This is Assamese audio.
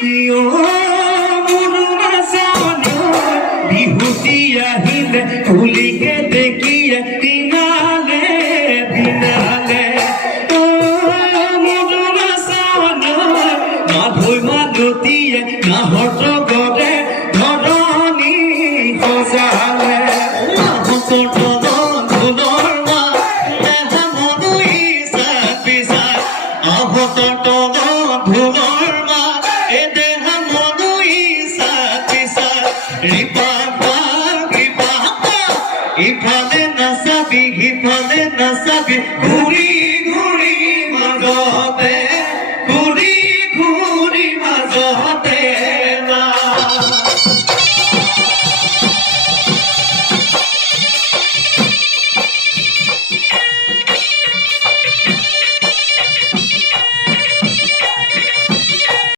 ইও বিহুতি আহিলে ফুলিকে দেখিয়ে দিনালে দিনালে না ভৈ মালতীয়ে না হত গৰে ধৰণী সজালে ইফালে নাচাবি সিফালে নাচাবি ঘূৰি ঘূৰি মাজতে ঘূৰি ঘূৰি মাজতে